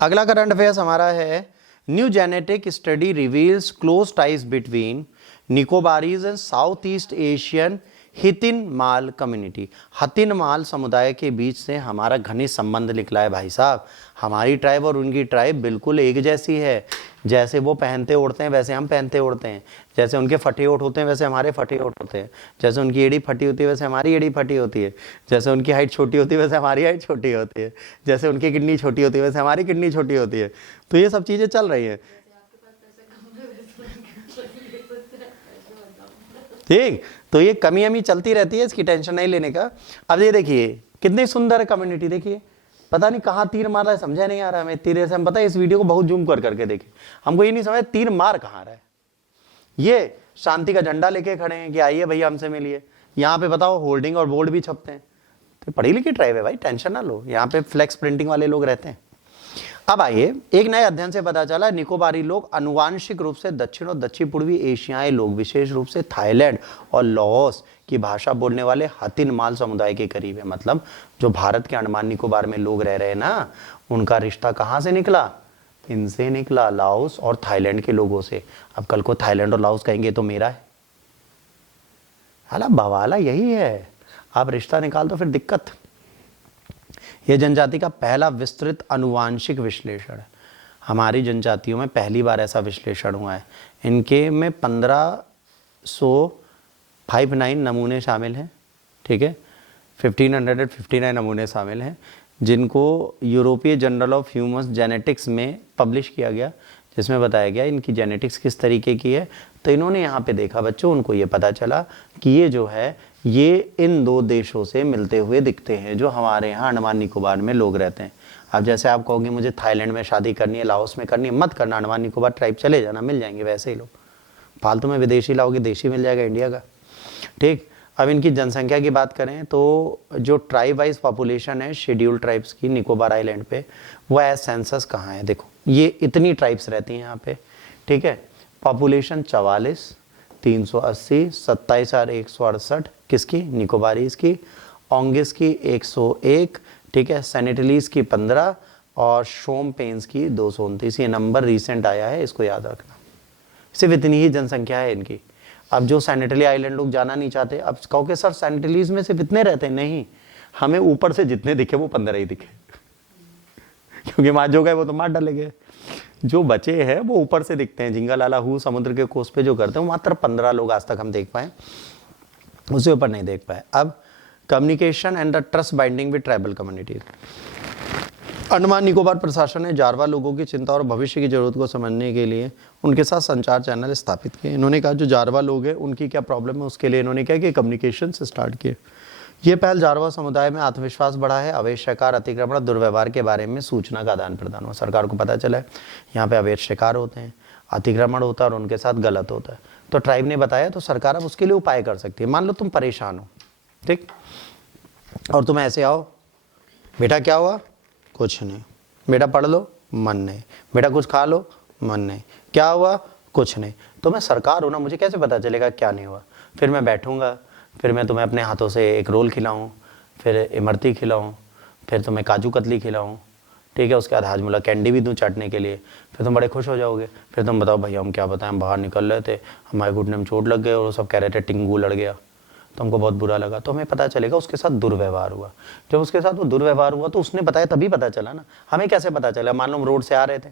अगला current affairs हमारा है, new genetic study reveals close ties between Nicobarese and South East Asian Htin Mal community. Htin Mal समुदाय के बीच से हमारा घनिष्ठ संबंध निकला है भाई साहब। हमारी ट्राइब और उनकी ट्राइब बिल्कुल एक जैसी है। जैसे वो पहनते ओढ़ते हैं वैसे हम पहनते ओढ़ते हैं, जैसे उनके फटे ओठ होते हैं वैसे हमारे फटे ओठ होते हैं, जैसे उनकी एड़ी फटी होती है वैसे हमारी एड़ी फटी होती है, जैसे उनकी हाइट छोटी होती है वैसे हमारी हाइट छोटी होती है, जैसे उनकी किडनी छोटी होती है वैसे हमारी किडनी छोटी होती है। तो ये सब चीज़ें चल रही हैं। ठीक, तो ये कमी अमी चलती रहती है, इसकी टेंशन नहीं लेने का। अब ये देखिए कितनी सुंदर है कम्युनिटी, देखिए पता नहीं कहाँ तीर मार रहा है, समझा नहीं आ रहा हमें। तीर से हम पता है इस वीडियो को बहुत जूम कर करके देखे, हमको ये नहीं समझ तीर मार कहाँ रहा है। ये शांति का झंडा लेके खड़े हैं कि आइए भैया हमसे मिलिए। यहाँ पे बताओ होल्डिंग और बोर्ड भी छपते हैं। तो पढ़ी लिखी ट्राइब है भाई, टेंशन ना लो, यहाँ पे फ्लेक्स प्रिंटिंग वाले लोग रहते हैं। अब आइए, एक नए अध्ययन से पता चला निकोबारी लोग आनुवांशिक रूप से दक्षिण और दक्षिण पूर्वी एशियाई लोग, विशेष रूप से थाईलैंड और लाओस की भाषा बोलने वाले हतिनमाल समुदाय के करीब है। मतलब जो भारत के अंडमान निकोबार में लोग रह रहे हैं ना, उनका रिश्ता कहाँ से निकला? इनसे निकला, लाओस और थाईलैंड के लोगों से। अब कल को थाईलैंड और लाओस कहेंगे तो मेरा है, हाला बवाला यही है। आप रिश्ता निकाल दो फिर दिक्कत। यह जनजाति का पहला विस्तृत आनुवांशिक विश्लेषण है। हमारी जनजातियों में पहली बार ऐसा विश्लेषण हुआ है। इनके में 1559 नमूने शामिल हैं, ठीक है, 1559 नमूने शामिल हैं, जिनको यूरोपीय जर्नल ऑफ ह्यूमन जेनेटिक्स में पब्लिश किया गया, जिसमें बताया गया इनकी जेनेटिक्स किस तरीके की है। तो इन्होंने यहाँ पे देखा बच्चों, उनको ये पता चला कि ये जो है ये इन दो देशों से मिलते हुए दिखते हैं जो हमारे यहाँ अंडमान निकोबार में लोग रहते हैं। अब जैसे आप कहोगे मुझे थाईलैंड में शादी करनी है, लाओस में करनी है, मत करना, अंडमान निकोबार ट्राइब चले जाना, मिल जाएंगे वैसे ही लोग। फालतू में विदेशी लाओगे, देशी मिल जाएगा इंडिया का। ठीक, अब इनकी जनसंख्या की बात करें तो जो ट्राइब वाइज पॉपुलेशन है शेड्यूल ट्राइब्स की निकोबार आइलैंड पे, वो एज सेंसस कहाँ है, देखो ये इतनी ट्राइब्स रहती हैं यहाँ पे, ठीक है। पॉपुलेशन 44, 380, 27,168 किसकी? निकोबारीज की। ओंगिस की 101, ठीक है, सेनेटलीज की 15 और शोमपेन्स की 229। ये नंबर रिसेंट आया है, इसको याद रखना। सिर्फ इतनी ही जनसंख्या है इनकी। अब जो सैनिटली आइलैंड लोग जाना नहीं चाहते, अब कहोगे सर सैनिटलीज में सिर्फ इतने रहते हैं, नहीं, हमें ऊपर से जितने दिखे वो 15 ही दिखे क्योंकि वहां जो गए वो तो मार डाले गए। जो बचे हैं वो ऊपर से दिखते हैं, झिंगा लाला हु समुद्र के कोस पे जो करते हैं, मात्र 15 लोग आज तक हम देख पाए, उससे ऊपर नहीं देख पाए। अब communication and the trust binding with tribal communities. Andaman Nicobar प्रशासन ने जारवा लोगों की चिंता और भविष्य की जरूरत को समझने के लिए उनके साथ संचार चैनल स्थापित किए। इन्होंने कहा जो जारवा लोग हैं उनकी क्या प्रॉब्लम है, उसके लिए इन्होंने क्या कि कम्युनिकेशन से स्टार्ट किए। ये पहल जारवा समुदाय में आत्मविश्वास बढ़ा है। अवैध शिकार, अतिक्रमण, दुर्व्यवहार के बारे में सूचना का आदान प्रदान हुआ। सरकार को पता चला है यहाँ पे अवैध शिकार होते हैं, अतिक्रमण होता है और उनके साथ गलत होता है, तो ट्राइब ने बताया, तो सरकार अब उसके लिए उपाय कर सकती है। मान लो तुम परेशान हो, ठीक, और तुम ऐसे आओ, बेटा क्या हुआ? कुछ नहीं। बेटा पढ़ लो, मन नहीं। बेटा कुछ खा लो, मन नहीं। क्या हुआ? कुछ नहीं। तो मैं सरकार हूँ ना, मुझे कैसे पता चलेगा क्या नहीं हुआ? फिर मैं बैठूंगा, फिर मैं तुम्हें अपने हाथों से एक रोल खिलाऊं, फिर इमरती खिलाऊं, फिर तुम्हें काजू कतली खिलाऊं, ठीक है, उसके बाद हाजमुला कैंडी भी दूं चाटने के लिए, फिर तुम बड़े खुश हो जाओगे। फिर तुम बताओ भैया हम क्या बताएं, हम बाहर निकल रहे थे, हमारे घुटने में चोट लग गई और वो सब कह रहे थे टिंगू लड़ गया, तो हमको बहुत बुरा लगा। तो हमें पता चलेगा उसके साथ दुर्व्यवहार हुआ। जब उसके साथ वो दुर्व्यवहार हुआ तो उसने बताया, तभी पता चला ना। हमें कैसे पता चला? मान लो हम रोड से आ रहे थे,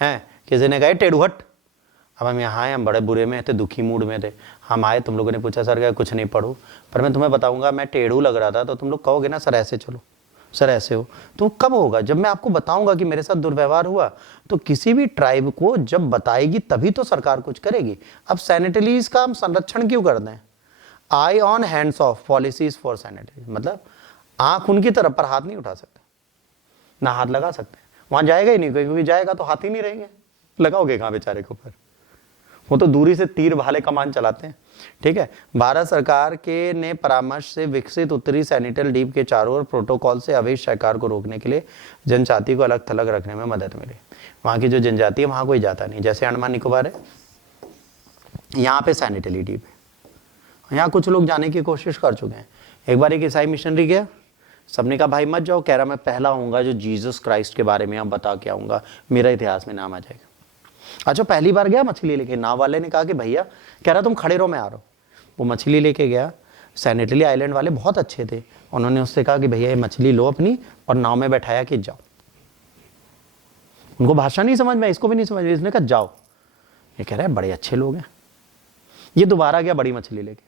हैं, किसी ने कहा टेढ़ू हट, अब हम यहाँ आए, हम बड़े बुरे में थे, दुखी मूड में थे, हम आए, तुम लोगों ने पूछा सर क्या? कुछ नहीं, पढ़ो। पर मैं तुम्हें बताऊंगा मैं टेढ़ू लग रहा था, तो तुम लोग कहोगे ना सर ऐसे चलो, सर ऐसे हो। तो कब होगा? जब मैं आपको बताऊंगा कि मेरे साथ दुर्व्यवहार हुआ। तो किसी भी ट्राइब को जब बताएगी तभी तो सरकार कुछ करेगी। अब सैनिटरीज का हम संरक्षण क्यों करते हैं? Eye on hands off policies for sanitary, मतलब आंख उनकी तरफ पर हाथ नहीं उठा सकते, ना हाथ लगा सकते, वहां जाएगा ही नहीं कोई, क्योंकि जाएगा तो हाथ ही नहीं रहेंगे, लगाओगे कहां बेचारे के ऊपर? वो तो दूरी से तीर भाले कमान चलाते हैं, ठीक है। भारत सरकार के ने परामर्श से विकसित उत्तरी सैनिटल डीप के चारों ओर प्रोटोकॉल से अवैध शिकार को रोकने के लिए जनजाति को अलग थलग रखने में मदद मिली। वहाँ की जो जनजाति है वहाँ कोई जाता नहीं, जैसे अंडमान निकोबार है, यहाँ पे सैनिटली डीप है, यहाँ कुछ लोग जाने की कोशिश कर चुके हैं। एक बार एक ईसाई मिशनरी गया, सबने कहा भाई मत जाओ, कह रहा मैं पहला होऊंगा जो जीसस क्राइस्ट के बारे में आप बता के आऊंगा, मेरा इतिहास में नाम आ जाएगा। अच्छा पहली बार गया मछली लेके, नाव वाले ने कहा कि भैया, कह रहा तुम खड़े रहो मैं आ रहा हूँ। वो मछली लेके गया, सेंट इटली आइलैंड वाले बहुत अच्छे थे, उन्होंने उससे कहा कि भैया ये मछली लो अपनी, और नाव में बैठाया कि जाओ। उनको भाषा नहीं समझ में, इसको भी नहीं समझ में, इसने कहा जाओ। ये कह रहा है बड़े अच्छे लोग हैं। ये दोबारा गया बड़ी मछली लेके,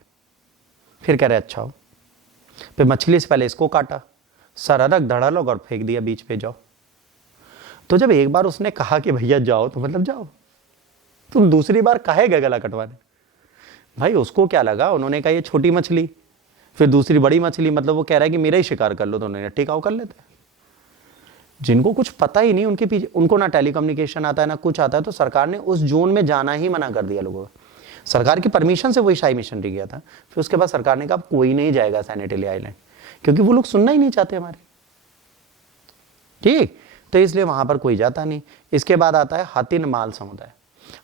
फिर कह रहे अच्छा हो। फिर मछली से पहले इसको काटा, सर अरक धड़ालग और फेंक दिया बीच पे, जाओ। तो जब एक बार उसने कहा कि भैया जाओ, तो मतलब जाओ, तुम दूसरी बार काहे गए गला कटवाने? भाई उसको क्या लगा, उन्होंने कहा ये छोटी मछली, फिर दूसरी बड़ी मछली, मतलब वो कह रहा है कि मेरा ही शिकार कर लो, तो उन्होंने ठीक आओ कर लेते। जिनको कुछ पता ही नहीं, उनके पीछे, उनको ना टेलीकम्युनिकेशन आता है ना कुछ आता है, तो सरकार ने उस जोन में जाना ही मना कर दिया लोगों को। सरकार की परमिशन से वही शाही मिशनरी गया था, फिर उसके बाद सरकार ने कहा कोई नहीं जाएगा सेंट इटली आइलैंड, क्योंकि वो लोग सुनना ही नहीं चाहते हमारे, ठीक। तो इसलिए वहां पर कोई जाता नहीं। इसके बाद आता है हतिनमाल समुदाय।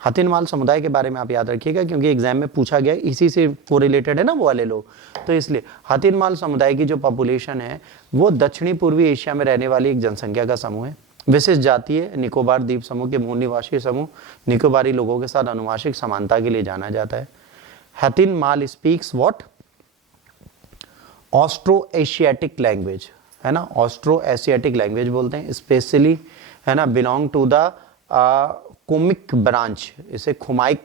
हतिनमाल समुदाय के बारे में आप याद रखिएगा, क्योंकि एग्जाम में पूछा गया, इसी से कोरिलेटेड है ना वो वाले लोग, तो इसलिए हतिनमाल समुदाय की जो पॉपुलेशन है वो दक्षिणी पूर्वी एशिया में रहने वाली एक जनसंख्या का समूह है। विशिष्ट जातीय निकोबार द्वीप समूह के मूल निवासी समूह निकोबारी लोगों के साथ अनुवांशिक समानता के लिए जाना जाता है। हतिनमाल speaks what? Austro Asiatic language, है ना, ऑस्ट्रो एशियाटिक लैंग्वेज बोलते हैं, स्पेशली, है ना, belong to the Khmuic branch, इसे खुमाइक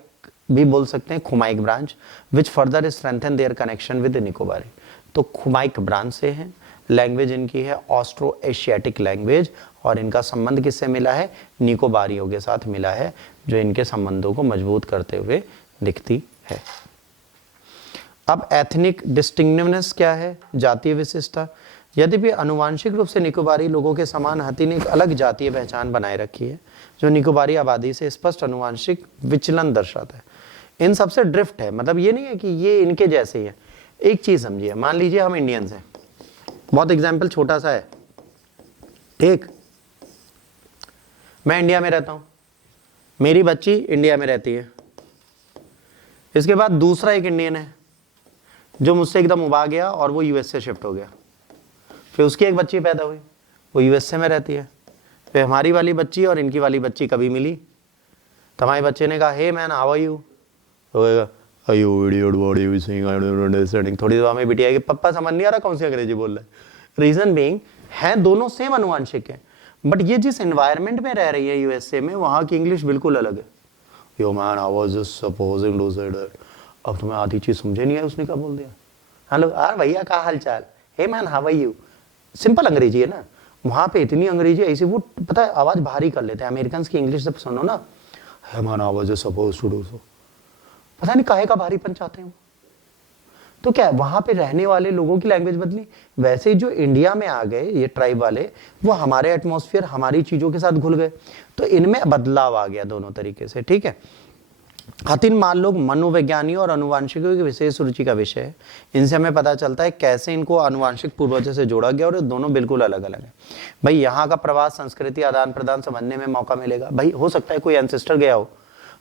भी बोल सकते हैं, Khmuic branch, which further strengthen their connection with Nicobari. तो खुमाइक ब्रांच से है, लैंग्वेज इनकी है ऑस्ट्रो एशियाटिक लैंग्वेज, और इनका संबंध किससे मिला है? निकोबारियों के साथ मिला है, जो इनके संबंधों को मजबूत करते हुए दिखती है। अब एथनिक डिस्टिंक्टिवनेस क्या है? जातीय विशिष्टता। यद्यपि आनुवांशिक रूप से निकोबारी लोगों के समान हथी ने एक अलग जातीय पहचान बनाए रखी है, जो निकोबारी आबादी से स्पष्ट आनुवांशिक विचलन दर्शाता है। इन सबसे ड्रिफ्ट है, मतलब ये नहीं है कि ये इनके जैसे ही है। एक चीज समझिए, मान लीजिए हम इंडियंस हैं, बहुत एग्जाम्पल छोटा सा है, ठीक। मैं इंडिया में रहता हूं, मेरी बच्ची इंडिया में रहती है, इसके बाद दूसरा एक इंडियन है जो मुझसे एकदम उबा गया और वो यूएस से शिफ्ट हो गया, फिर उसकी एक बच्ची पैदा हुई, वो यूएसए में रहती है, फिर हमारी वाली बच्ची और इनकी वाली बच्ची कभी मिली, तो हमारे बच्चे ने कहा hey man how are you, तो you idiot what you saying I don't understanding. थोड़ी देर में बिटिया कि पप्पा समझ नहीं आ रहा कौन सी अंग्रेजी बोल रहा है। रीजन बीइंग है दोनों सेम अनुवांशिक है, बट ये जिस एनवायरनमेंट में रह रही है यूएसए में, वहां की इंग्लिश बिल्कुल अलग है। Yo man I was just supposing to say that, अब तुम्हें आधी चीज समझे नहीं है उसने क्या बोल दिया। हेलो यार भैया क्या हाल चाल, hey man how are you, simple अंग्रेजी है ना। वहां पे इतनी अंग्रेजी ऐसी, वो पता है आवाज भारी कर लेते हैं। अमेरिकन की इंग्लिश जब सुनो ना, hey man I was just supposed to do so, पता नहीं काहे का भारीपन चाहते हैं। तो क्या वहां पे रहने वाले लोगों की लैंग्वेज बदली, वैसे जो इंडिया में आ गए ये ट्राइब वाले, वो हमारे एटमॉस्फेयर हमारी चीजों के साथ घुल गए, तो इनमें बदलाव आ गया दोनों तरीके से, ठीक है। हतिनमाल लोग मनोवैज्ञानियों और अनुवांशिकों की विशेष रुचि का विषय है। इनसे हमें पता चलता है कैसे इनको अनुवांशिक पूर्वजों से जोड़ा गया, और ये दोनों बिल्कुल अलग अलग है। भाई यहाँ का प्रवास, संस्कृति, आदान प्रदान समझने में मौका मिलेगा। भाई हो सकता है कोई एंसेस्टर गया हो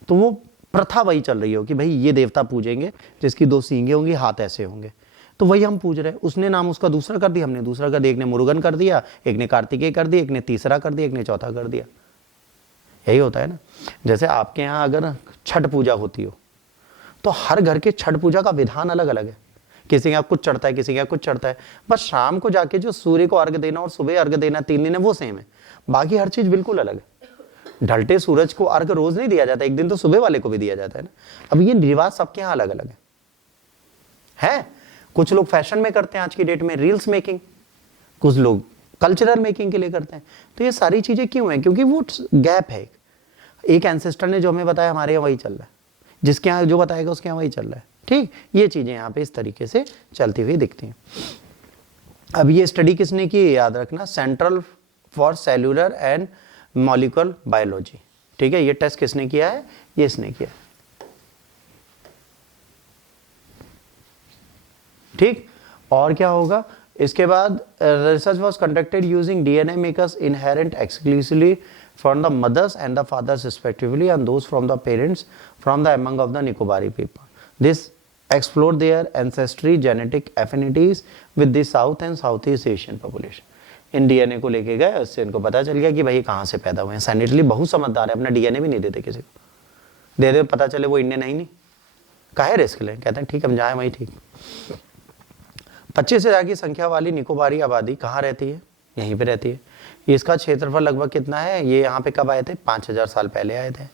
तो वो प्रथा वही चल रही हो कि भाई ये देवता पूजेंगे जिसकी दो सींगे होंगी, हाथ ऐसे होंगे, तो वही हम पूज रहे हैं। उसने नाम उसका दूसरा कर दिया, हमने दूसरा कर दिया, एक ने मुरुगन कर दिया, एक ने कार्तिकेय कर दिया, एक ने तीसरा कर दिया, एक ने चौथा कर दिया। यही होता है ना। जैसे आपके यहाँ अगर छठ पूजा होती हो तो हर घर के छठ पूजा का विधान अलग अलग है, किसी के यहाँ कुछ चढ़ता है, किसी के यहाँ कुछ चढ़ता है। बस शाम को जाके जो सूर्य को अर्घ देना और सुबह अर्घ देना 3 दिन है वो सेम है, बाकी हर चीज बिल्कुल अलग है। ढलते सूरज को अर्घ रोज नहीं दिया जाता, एक दिन तो सुबह वाले को भी दिया जाता है ना। अब ये रिवाज सबके यहाँ अलग अलग है। कुछ लोग फैशन में करते हैं आज की डेट में, रील्स मेकिंग, कुछ लोग कल्चरल मेकिंग के लिए करते हैं। तो ये सारी चीजें क्यों हैं? क्योंकि वो गैप है। एक एंसेस्टर ने जो हमें बताया हमारे यहाँ वही चल रहा है, जिसके यहाँ जो बताएगा उसके यहाँ वही चल रहा है, ठीक। ये चीजें यहाँ पे इस तरीके से चलती हुई दिखती हैं। अब ये स्टडी किसने की याद रखना, central for cellular and molecular biology, ठीक है। ये टेस्ट किसने किया है? ये इसने किया, ठीक। और क्या होगा इसके बाद? Research was conducted using DNA makers inherent exclusively from the mothers and the fathers respectively, and those from the parents from the among of the Nicobari people. This explore their ancestry genetic affinities with the south and South East Asian population. In DNA को लेके गए, उससे इनको पता चल गया कि भाई कहाँ से पैदा हुए हैं। सैनिटली बहुत समझदार है, अपना डीएनए भी नहीं देते किसी को, दे दे पता चले वो इंडियन है ही नहीं, काहे रिस्क लें, कहते हैं ठीक हम जाए वहीं ठीक। 25,000 की संख्या वाली निकोबारी आबादी कहाँ रहती है? यहीं पे रहती है। इसका क्षेत्रफल लगभग कितना है? ये यहाँ पे कब आए थे? 5,000 साल पहले आए थे।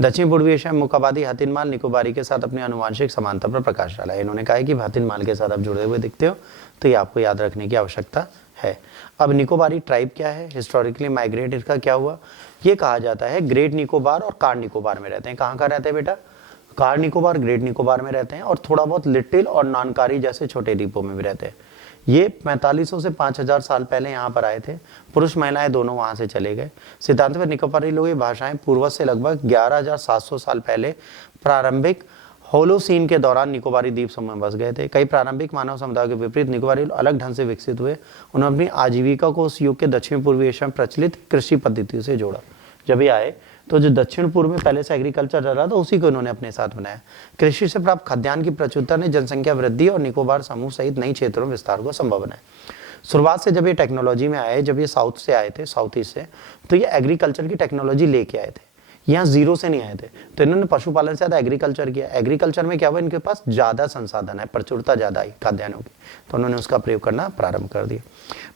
दक्षिण पूर्वी एशिया में मुक्काबादी हातिनमाल निकोबारी के साथ अपनी आनुवंशिक समानता पर प्रकाश डाला है। इन्होंने कहा है कि हातिनमाल के साथ आप जुड़े हुए दिखते हो, तो ये आपको याद रखने की आवश्यकता है। अब निकोबारी ट्राइब क्या है? हिस्टोरिकली माइग्रेट इसका क्या हुआ? ये कहा जाता है ग्रेट निकोबार और कार निकोबार में रहते हैं। कहाँ कहाँ रहते हैं बेटा? कार निकोबार, ग्रेट निकोबार में रहते हैं, और थोड़ा बहुत लिटिल और नानकारी जैसे छोटे द्वीपों में भी रहते हैं। ये 4500 से 5000 साल पहले यहाँ पर आए थे। पुरुष महिलाएं दोनों वहाँ से चले गए। सिद्धांत में निकोबारी लोग ये भाषाएं पूर्वज से लगभग 11700 साल पहले प्रारंभिक होलोसीन के दौरान निकोबारी द्वीप समूह में बस गए थे। कई प्रारंभिक मानव समुदाय के विपरीत निकोबारी अलग ढंग से विकसित हुए। उन्होंने अपनी आजीविका को उस युग के दक्षिण पूर्वी एशिया में प्रचलित कृषि पद्धति से जोड़ा। जब ये आए तो जो दक्षिण पूर्व में पहले से एग्रीकल्चर चल रहा था उसी को इन्होंने अपने साथ बनाया। कृषि से प्राप्त खाद्यान्न की प्रचुरता ने जनसंख्या वृद्धि और निकोबार समूह सहित नई क्षेत्रों में विस्तार को संभव बनाया। शुरुआत से जब ये टेक्नोलॉजी में आए, जब ये साउथ से आए थे, साउथ ईस्ट से, तो ये एग्रीकल्चर की टेक्नोलॉजी लेके आए थे। यहाँ जीरो से नहीं आए थे, तो इन्होंने पशुपालन से ज्यादा एग्रीकल्चर किया। एग्रीकल्चर में क्या हुआ, इनके पास ज्यादा संसाधन है, प्रचुरता ज्यादा आई खाद्यान्नों की, तो उन्होंने उसका प्रयोग करना प्रारंभ कर दिया।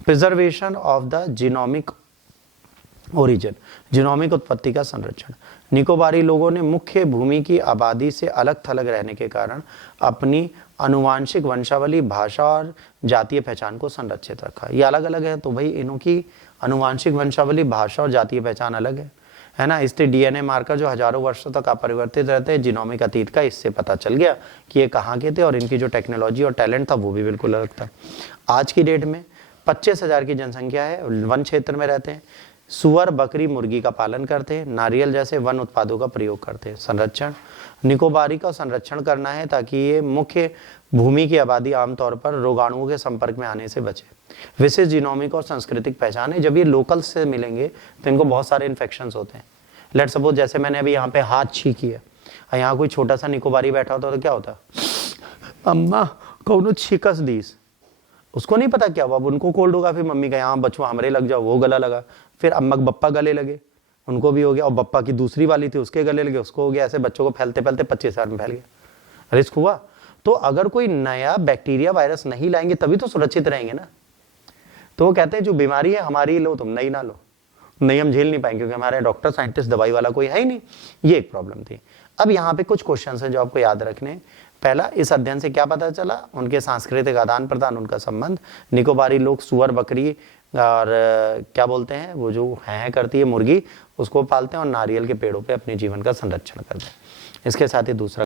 Preservation of the genomic origin, genomic उत्पत्ति का संरक्षण। निकोबारी लोगों ने मुख्य भूमि की आबादी से अलग थलग रहने के कारण अपनी अनुवांशिक वंशावली, भाषा और जातीय पहचान को संरक्षित रखा। ये अलग अलग है तो भाई इनकी अनुवांशिक वंशावली, भाषा और जातीय पहचान अलग है ना। इससे डीएनए मार्कर जो हजारों वर्षों तक अपरिवर्तित रहते हैं जीनोमिक अतीत का, इससे पता चल गया कि ये कहाँ के थे, और इनकी जो टेक्नोलॉजी और टैलेंट था वो भी बिल्कुल अलग था। आज की डेट में 25,000 की जनसंख्या है, वन क्षेत्र में रहते हैं, सुअर, बकरी, मुर्गी का पालन करते हैं, नारियल जैसे वन उत्पादों का प्रयोग करते हैं। संरक्षण, निकोबारी का संरक्षण करना है ताकि ये मुख्य भूमि की आबादी आमतौर पर रोगाणुओं के संपर्क में आने से बचे। विशेष जीनोमिक और सांस्कृतिक पहचान है। जब ये लोकल से मिलेंगे तो इनको बहुत सारे इन्फेक्शंस होते हैं। लेट सपोज जैसे मैंने अभी यहाँ पे हाथ छींकी है, यहाँ कोई छोटा सा निकोबारी बैठा होता तो क्या होता? अम्मा कौनो छीकस दीस, उसको नहीं पता क्या हुआ, अब उनको कोल्ड होगा, फिर मम्मी का यहाँ बच्चों हमरे लग जाओ, वो गला लगा, फिर अम्मा बप्पा गले लगे, उनको भी हो गया, और बप्पा की दूसरी वाली थी उसके गले लगे, उसको हो गया। ऐसे बच्चों को फैलते फैलते 25,000 में फैल गया, रिस्क हुआ। तो अगर कोई नया बैक्टीरिया वायरस नहीं लाएंगे तभी तो सुरक्षित रहेंगे ना। तो वो कहते हैं जो बीमारी है हमारी लो, तुम नहीं ना लो, नहीं हम झेल नहीं पाएंगे क्योंकि हमारे डॉक्टर, साइंटिस्ट, दवाई वाला कोई है ही नहीं। ये एक प्रॉब्लम थी। अब यहाँ पे कुछ क्वेश्चंस हैं जो आपको याद रखने। पहला, इस अध्ययन से क्या पता चला? उनके सांस्कृतिक आदान प्रदान, उनका संबंध। निकोबारी लोग सुअर, बकरी और क्या बोलते हैं वो जो है करती है मुर्गी, उसको पालते हैं और नारियल के पेड़ों पे अपने जीवन का संरक्षण करते हैं। इसके साथ ही दूसरा